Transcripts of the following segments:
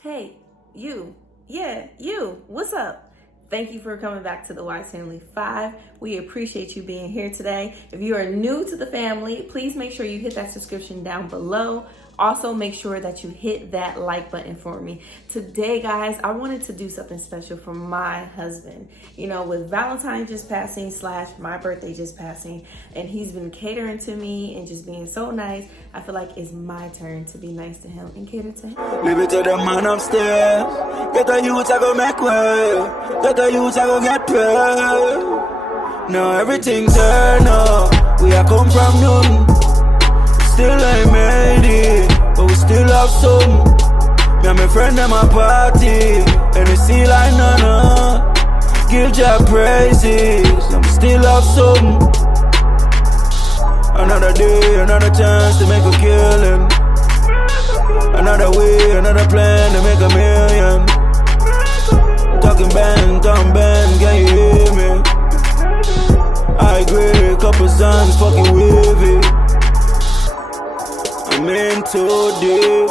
Hey, you. Yeah, you. What's up? Thank you for coming back to the Wise Family 5. We appreciate you being here today. If you are new to the family, please make sure you hit that subscription down below. Also, make sure that you hit that like button for me. Today, guys, I wanted to do something special for my husband. You know, with Valentine's just passing / my birthday just passing, and he's been catering to me and just being so nice, I feel like it's my turn to be nice to him and cater to him. Leave it to the man upstairs. Get the youth, I go make way. Get the youth, I go get paid. Now everything's turn up. We are come from nothing. Still ain't made it, but we still have some. Me and my friend at my party, and it see like none. Give Jah praises, and we still have some. Another day, another chance to make a killing. Another way, another plan to make a million. Talking bang, can you hear me? I agree, couple songs fucking with it. I'm in too deep,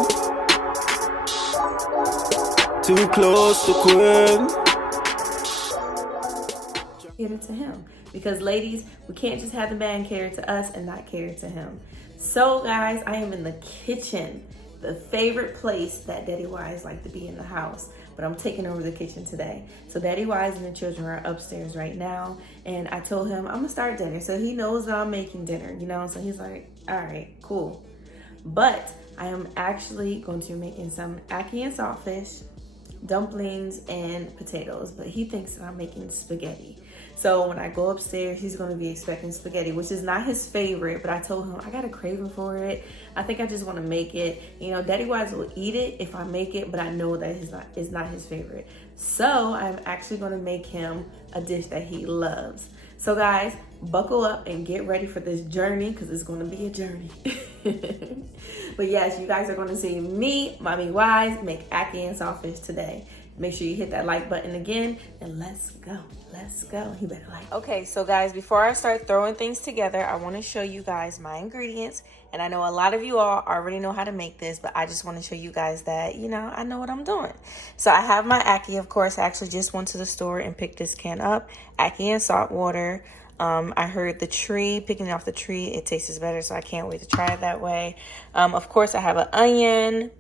too close to quit. Cater to him, because ladies, we can't just have the man cater to us and not cater to him. So guys, I am in the kitchen, the favorite place that Daddy Wise like to be in the house, but I'm taking over the kitchen today. So Daddy Wise and the children are upstairs right now, and I told him I'm gonna start dinner, so he knows that I'm making dinner, you know. So he's like, all right, cool. But I am actually going to be making some ackee and saltfish, dumplings, and potatoes, but he thinks that I'm making spaghetti. So when I go upstairs, he's going to be expecting spaghetti, which is not his favorite, but I told him I got a craving for it. I think I just want to make it. You know, Daddy Wise will eat it if I make it, but I know that it's not his favorite. So I'm actually going to make him a dish that he loves. So guys, buckle up and get ready for this journey, because it's going to be a journey. But yes, you guys are going to see me, Mommy Wise, make ackee and saltfish today. Make sure you hit that like button again, and let's go. Let's go. You better like. Okay, so guys, before I start throwing things together, I want to show you guys my ingredients. And I know a lot of you all already know how to make this, but I just want to show you guys that, you know, I know what I'm doing. So I have my ackee, of course. I actually just went to the store and picked this can up. Ackee and salt water. I heard the tree, picking it off the tree, it tastes better, so I can't wait to try it that way. Of course, I have an onion,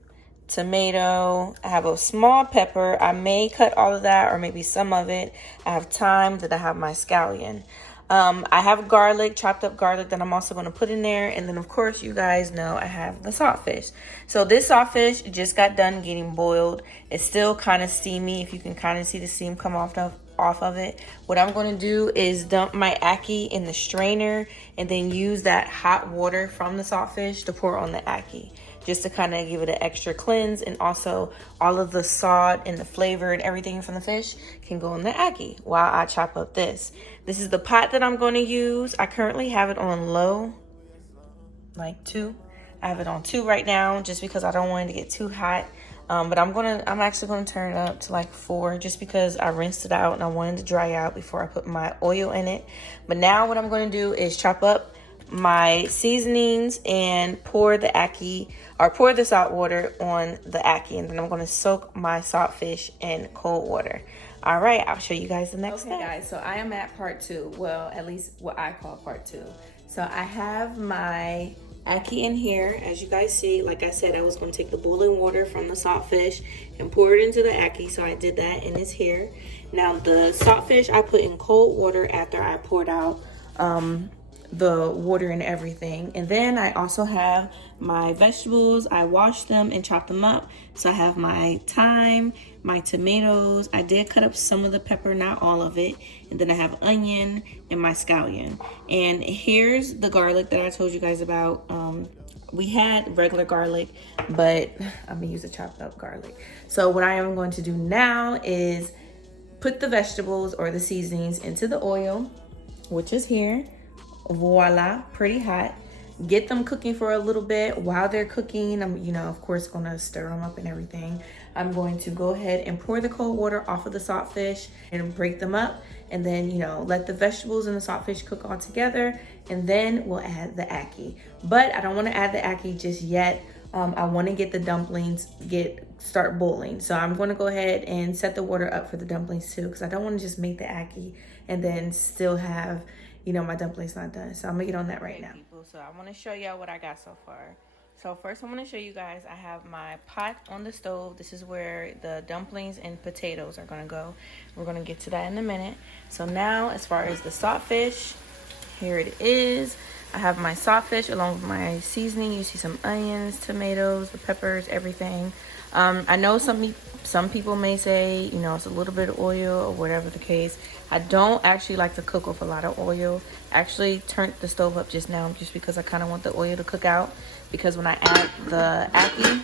tomato, I have a small pepper. I may cut all of that or maybe some of it. I have thyme, then I have my scallion. I have garlic, chopped up garlic that I'm also going to put in there. And then, of course, you guys know I have the saltfish. So this saltfish just got done getting boiled. It's still kind of steamy, if you can kind of see the steam come off of it. What I'm going to do is dump my ackee in the strainer and then use that hot water from the saltfish to pour on the ackee, just to kind of give it an extra cleanse, and also all of the salt and the flavor and everything from the fish can go in the ackee while I chop up this. This is the pot that I'm going to use. I currently have it on low, like 2. I have it on 2 right now just because I don't want it to get too hot. But I'm actually gonna turn it up to like 4, just because I rinsed it out and I wanted to dry out before I put my oil in it. But now what I'm gonna do is chop up my seasonings and pour the ackee, or pour the salt water on the ackee, and then I'm going to soak my saltfish in cold water. All right, I'll show you guys the next step. Okay guys, so I am at part 2. Well, at least what I call part 2. So I have my ackee in here. As you guys see, like I said, I was going to take the boiling water from the saltfish and pour it into the ackee, so I did that, and it's here. Now the saltfish I put in cold water after I poured out the water and everything. And then I also have my vegetables. I washed them and chopped them up. So I have my thyme, my tomatoes. I did cut up some of the pepper, not all of it. And then I have onion and my scallion. And here's the garlic that I told you guys about. We had regular garlic, but I'm gonna use a chopped up garlic. So what I am going to do now is put the vegetables or the seasonings into the oil, which is here. Voila, pretty hot. Get them cooking for a little bit. While they're cooking, I'm, you know, of course, gonna stir them up and everything. I'm going to go ahead and pour the cold water off of the saltfish and break them up, and then, you know, let the vegetables and the saltfish cook all together, and then we'll add the ackee. But I don't want to add the ackee just yet. I want to get the dumplings start boiling. So I'm going to go ahead and set the water up for the dumplings too, because I don't want to just make the ackee and then still have, you know, my dumplings not done. So I'm gonna get on that right now. People, so I want to show y'all what I got so far. So first I'm going to show you guys, I have my pot on the stove. This is where the dumplings and potatoes are going to go. We're going to get to that in a minute. So now as far as the saltfish, here it is. I have my saltfish along with my seasoning. You see some onions, tomatoes, the peppers, everything. I know some people may say, you know, it's a little bit of oil or whatever the case. I don't actually like to cook with a lot of oil. I actually turned the stove up just now just because I kind of want the oil to cook out. Because when I add the ackee,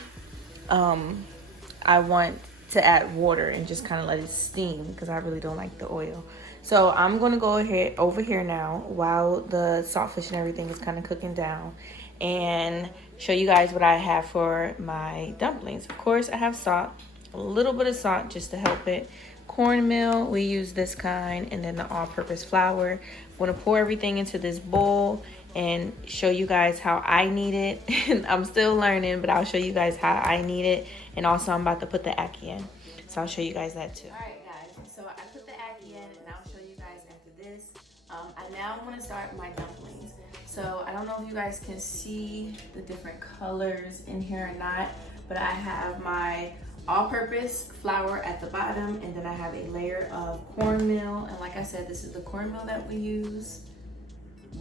I want to add water and just kind of let it steam because I really don't like the oil. So I'm going to go ahead over here now while the saltfish and everything is kind of cooking down and show you guys what I have for my dumplings. Of course, I have salt, a little bit of salt just to help it. Cornmeal, we use this kind, and then the all-purpose flour. I'm going to pour everything into this bowl and show you guys how I knead it. I'm still learning, but I'll show you guys how I knead it. And also I'm about to put the ackee in. So I'll show you guys that too. All right, guys. So I put the ackee in and I'll show you guys after this. I now want to start my dumplings. So I don't know if you guys can see the different colors in here or not, but I have my all-purpose flour at the bottom, and then I have a layer of cornmeal. And like I said, this is the cornmeal that we use.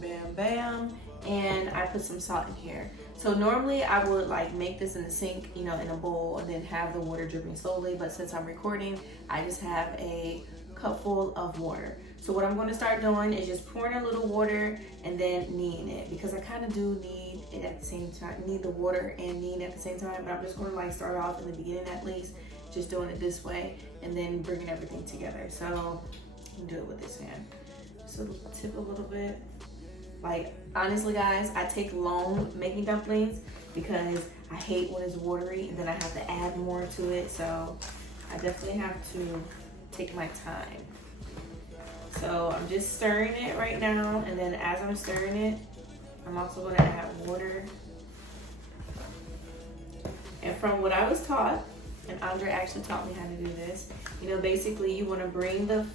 Bam, bam. And I put some salt in here. So normally I would like make this in the sink, you know, in a bowl and then have the water dripping slowly. But since I'm recording, I just have a cup full of water. So what I'm going to start doing is just pouring a little water and then kneading it, because I kind of do need it at the same time, need the water and knead at the same time. But I'm just going to like start off in the beginning at least, just doing it this way and then bringing everything together. So I'm do it with this hand. So tip a little bit. Like, honestly, guys, I take long making dumplings because I hate when it's watery and then I have to add more to it. So I definitely have to take my time. So I'm just stirring it right now. And then as I'm stirring it, I'm also going to add water. And from what I was taught, and Andre actually taught me how to do this, you know, basically you want to bring the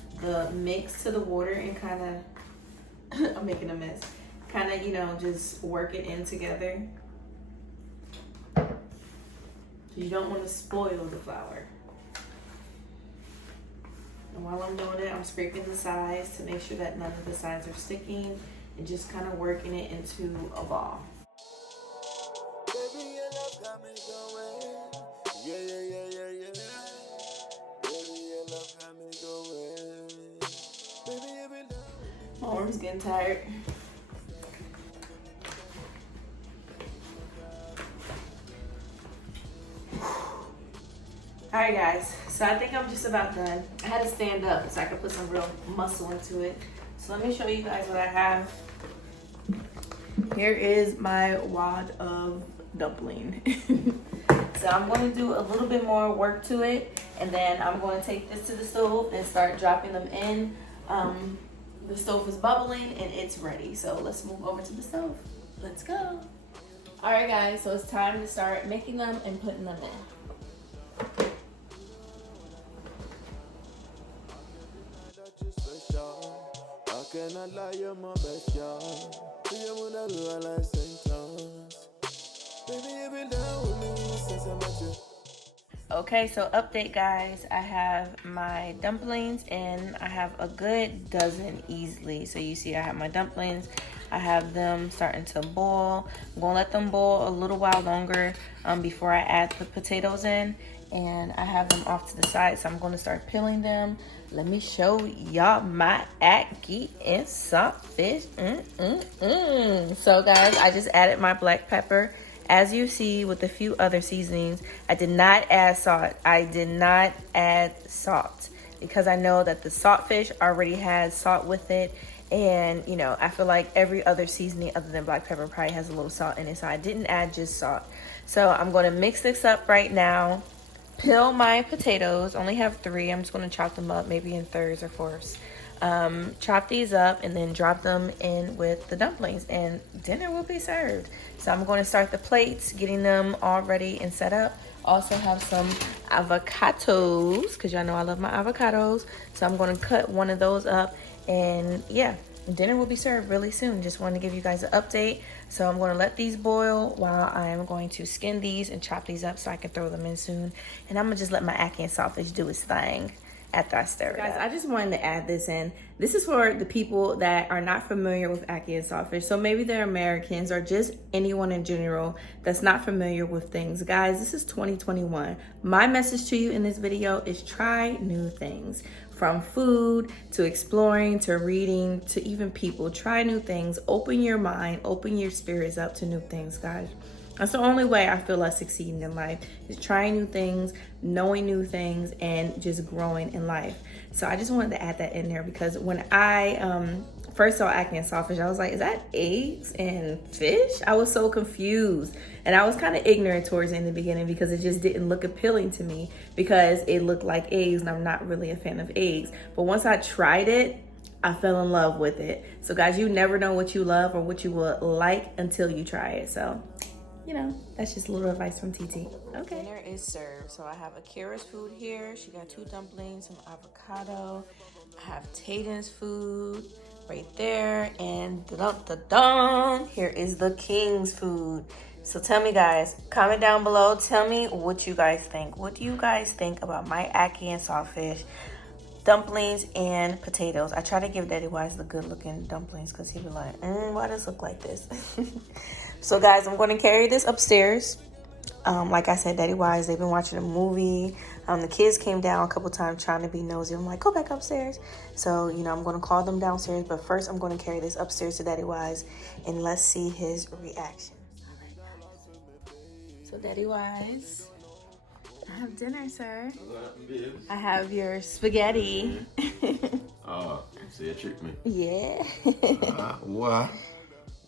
mix to the water and kind of, I'm making a mess. Kind of, you know, just work it in together. You don't want to spoil the flour. And while I'm doing it, I'm scraping the sides to make sure that none of the sides are sticking and just kind of working it into a ball. Baby, your love got me going. Yeah, yeah, yeah, yeah, yeah. Baby, your love got me going. Baby, you been down. My arm's getting tired. All right, guys, so I think I'm just about done. I had to stand up so I could put some real muscle into it. So let me show you guys what I have. Here is my wad of dumpling. So I'm going to do a little bit more work to it, and then I'm going to take this to the stove and start dropping them in. The stove is bubbling and it's ready. So let's move over to the stove. Let's go. All right, guys, so it's time to start making them and putting them in. I cannot lie, you're my best, y'all. You wanna do it like St. John's. Baby, you've been down with me since I met you. Okay, so update, guys. I have my dumplings and I have a good dozen easily. So you see I have my dumplings. I have them starting to boil. I'm gonna let them boil a little while longer before I add the potatoes in. And I have them off to the side, so I'm gonna start peeling them. Let me show y'all my ackee and saltfish. So guys, I just added my black pepper. As you see with a few other seasonings, I did not add salt. I did not add salt because I know that the saltfish already has salt with it. And, you know, I feel like every other seasoning other than black pepper probably has a little salt in it. So I didn't add just salt. So I'm going to mix this up right now. Peel my potatoes. Only have 3. I'm just going to chop them up maybe in thirds or fourths. chop these up and then drop them in with the dumplings, and dinner will be served. So I'm going to start the plates, getting them all ready and set up. Also have some avocados, because y'all know I love my avocados. So I'm going to cut one of those up, and yeah, dinner will be served really soon. Just wanted to give you guys an update. So I'm going to let these boil while I'm going to skin these and chop these up so I can throw them in soon. And I'm going to just let my ackee and saltfish do its thing after I stir it up. Guys, I just wanted to add this in. This is for the people that are not familiar with ackee and saltfish. So maybe they're Americans or just anyone in general that's not familiar with things. Guys, this is 2021. My message to you in this video is try new things. From food to exploring to reading to even people. Try new things. Open your mind. Open your spirits up to new things, guys. That's the only way I feel like succeeding in life, is trying new things, knowing new things, and just growing in life. So I just wanted to add that in there, because when I first saw ackee and saltfish, I was like, is that eggs and fish? I was so confused. And I was kind of ignorant towards it in the beginning, because it just didn't look appealing to me, because it looked like eggs, and I'm not really a fan of eggs. But once I tried it, I fell in love with it. So guys, you never know what you love or what you will like until you try it. So, you know, that's just a little advice from TT. Okay. Dinner is served. So I have Akira's food here. She got 2 dumplings, some avocado. I have Tayden's food right there. And here is the King's food. So tell me, guys, comment down below. Tell me what you guys think. What do you guys think about my ackee and saltfish, dumplings, and potatoes? I try to give Daddy Wise the good looking dumplings, because he be like, why does it look like this? So guys, I'm going to carry this upstairs. Like I said, Daddy Wise, they've been watching a movie. The kids came down a couple times trying to be nosy. I'm like, go back upstairs. So, you know, I'm going to call them downstairs. But first, I'm going to carry this upstairs to Daddy Wise, and let's see his reaction. So Daddy Wise, I have dinner, sir. I have your spaghetti. So you tricked me. Yeah. What?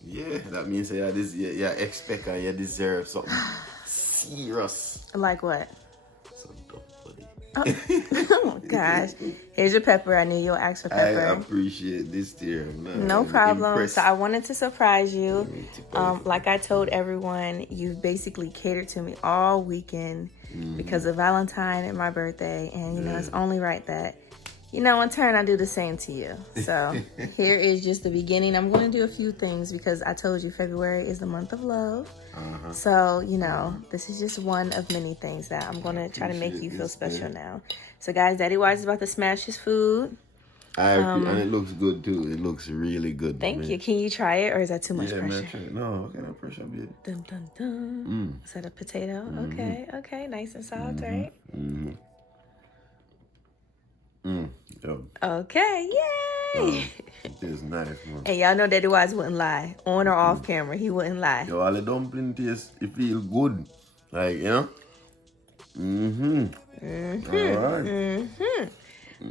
Yeah, that means you expect and you deserve something serious. Like what? Some dumplings. Oh gosh. Here's your pepper. I knew you'll ask for pepper. I appreciate this, dear. No problem. So I wanted to surprise you. Like I told everyone, you basically catered to me all weekend because of Valentine and my birthday. And, you know, it's only right that, you know, in turn, I do the same to you. So here is just the beginning. I'm going to do a few things, because I told you February is the month of love. So, you know, this is just one of many things that I'm going to try to make you feel special now. So, guys, Daddy Wise is about to smash his food. And it looks good, too. It looks really good. Thank you. Can you try it, or is that too much pressure? Man, try it. No, okay, no pressure, baby. Dun, dun, dun. Is that a potato? Okay, okay. Nice and soft, right? Okay, yay! It is nice, man. And y'all know Daddy Wise wouldn't lie. On or off camera, he wouldn't lie. Yo, all the dumpling taste, it feel good. Like, you know? All right.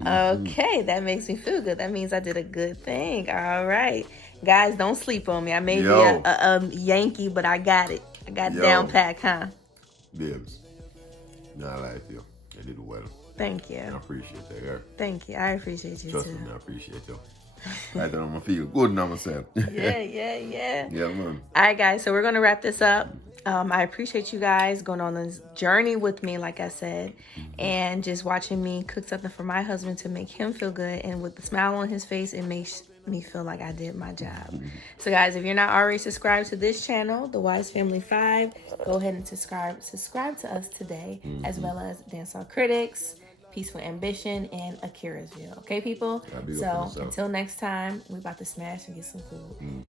Okay, that makes me feel good. That means I did a good thing. All right. Guys, don't sleep on me. I may be a Yankee, but I got it. I got it down pack, huh? Babes, I like you. I did well. Thank you. I appreciate that, girl. Thank you. I appreciate you, Trust too. me, I appreciate you. I think I'm going to feel good now myself. Yeah. Yeah, man. All right, guys. So we're going to wrap this up. I appreciate you guys going on this journey with me, like I said, and just watching me cook something for my husband to make him feel good. And with the smile on his face, it makes me feel like I did my job. So guys, if you're not already subscribed to this channel, The Wise Family 5, go ahead and subscribe to us today, as well as Dancehall Critics, Peaceful Ambition, and Akira'sView. Okay, people? So until next time, we're about to smash and get some food.